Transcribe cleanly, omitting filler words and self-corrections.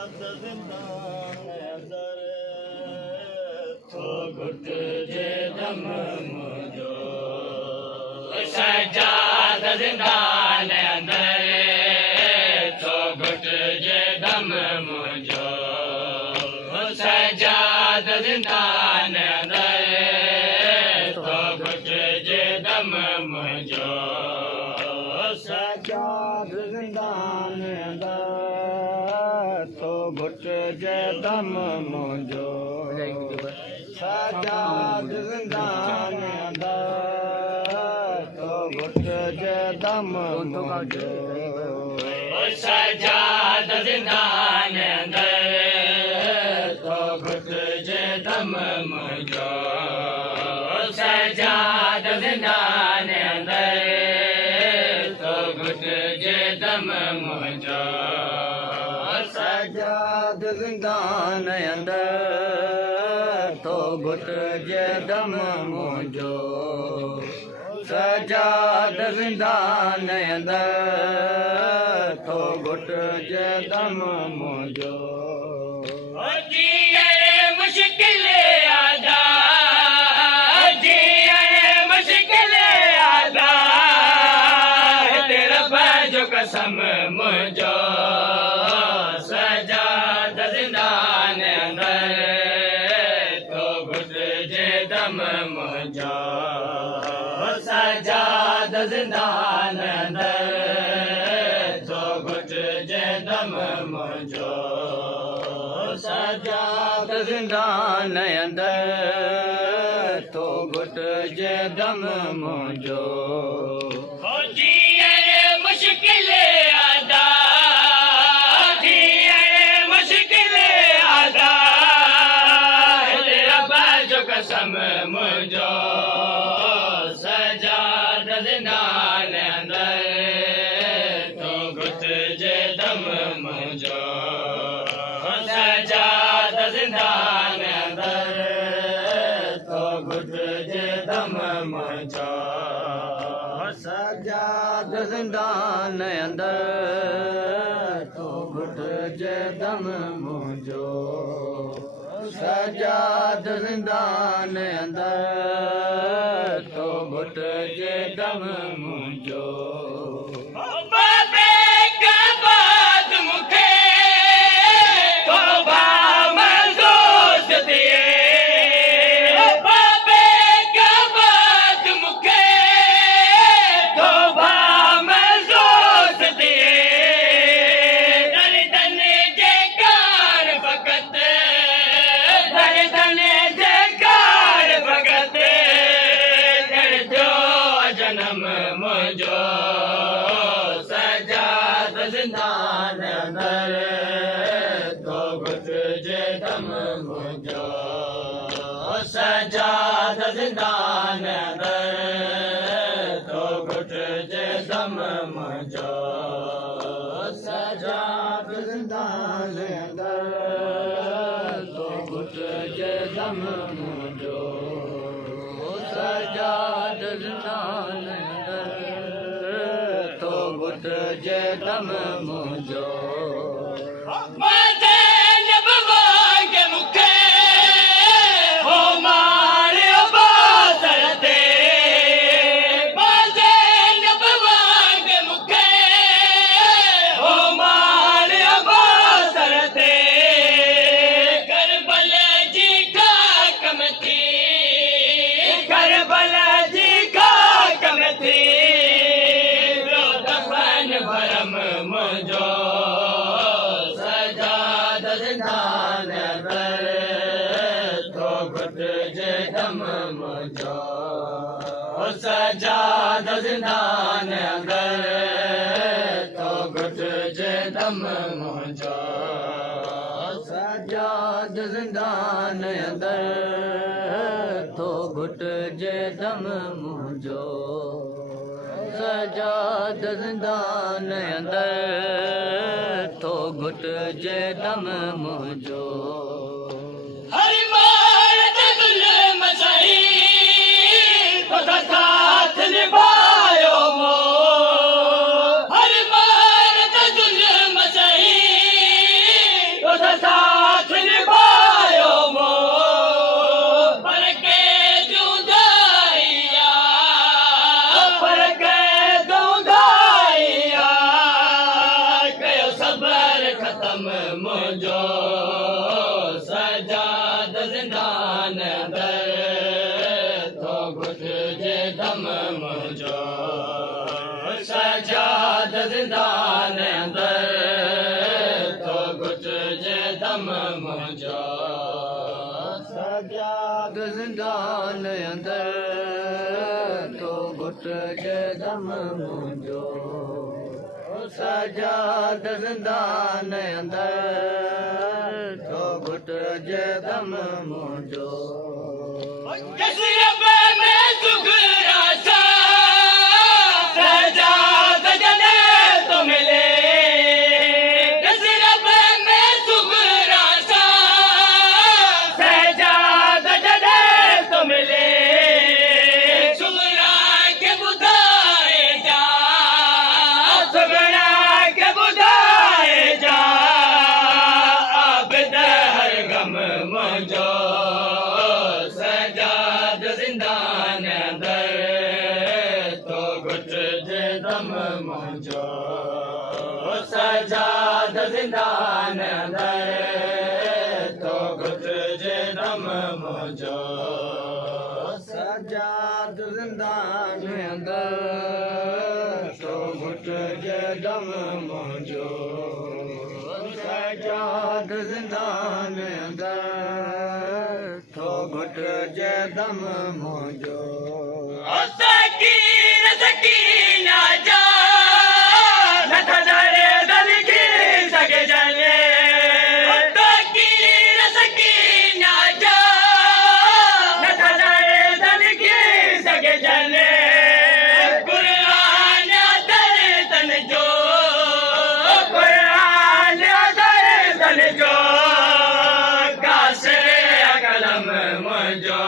थो घुट जे दम मुंहिंजो सजाद ज़िंदान अंदर थो घुट जे दम मुंहिंजो सजाद ज़िंदान अंदर थो घुट जे दम मुंहिंजो सजाद ज़िंदान अंदर थो घुट जे दम मुंहिंजो सजाद ज़िंदान अंदर थो घुट जे दम मुंहिंजो सजाद ज़िंदान अंदर थो घुट जे दम मुंहिंजो सजाद ज़िंदान अंदर थो घुट जे दम मुंहिंजो सजाद ज़िंदान अंदर थो घुट जे दम मुंहिंजो सजाद ज़िंदान अंदर थो घुट जे दम मुंहिंजो मुश्किल आदा मुश्किल आदा तेरा जो कसम मुंहिंजो सजाद ज़िंदान अंदर थो घुट जे दम मुंहिंजो सजाद ज़िंदान अंदर थो घुट जे दम मुंहिंजो सजाद ज़िंदान अंदर थो घुट जे दम मुंहिंजो मुश्किल आदा मुश्किल आदा जो कसम मुंहिंजो सजाद ज़िंदान अंदर थो घुट जे दम मुंहिंजो सजाद ज़िंदान अंदर थो घुट जे दम मुंहिंजो सजाद ज़िंदान अंदर थो घुट जे दम मुंहिंजो सजाद ज़िंदान अंदर थो घुट जे दम मुंहिंजो मुंहिंजो सजाद ज़िंदान अंदर थो घुट जे दम मुंहिंजो सजाद ज़िंदान अंदर थो घुट जे दम मुंहिंजो सजाद ज़िंदान अंदर थो घुट जे दम मुंहिंजो सजाद ज़िंदान घुट जे दम मुंहिंजो मुंहिंजो सजाद ज़िंदान अंदर थो घुट जे दम मुंहिंजो सजाद ज़िंदान अंदर थो घुट जे दम मुंहिंजो सजाद ज़िंदान अंदर थो घुट जे दम मुंहिंजो सजाद ज़िंदान अंदर थो घुट जे दम मुंहिंजो हरि मार ते ज़ुल्म सही तो साथ निभायो मो हरि मार ते ज़ुल्म सही तो दम मुंहिंजो सजाद ज़िंदान अंदर तो घुटिजे दम मुंहिंजो सजाद ज़िंदान अंदर तो घुटिजे दम मुंहिंजो सजाद ज़िंदान अंदर तो घुटिजे दम मुंहिंजो सजाद ज़िंदान अंदर तो घुटिजे दम मुंहिंजो सजाद जॾहिं तो मिले सजाद जॾहिं तो मिले सुगरा खे ॿुधाए जा सुगरा खे ॿुधाए जा आबिद हर गम मुंहिंजो सजाद ज़िंदान अंदर तो घुटिजे दम मुंहिंजो सजाद ज़िंदान अंदर तो घुटिजे दम मुंहिंजो सजाद ज़िंदान अंदर तो घुटिजे दम मुंहिंजो सजाद ज़िंदान अंदर तो घुटिजे दम मुंहिंजो सकीन सकीना जा नथा जाने दल की सके जाने सकीन सकीना जा नथा जाने दल की सके जाने कुरान दर तन जो कुरान दर तन जो कासिर कलम मुंहिंजो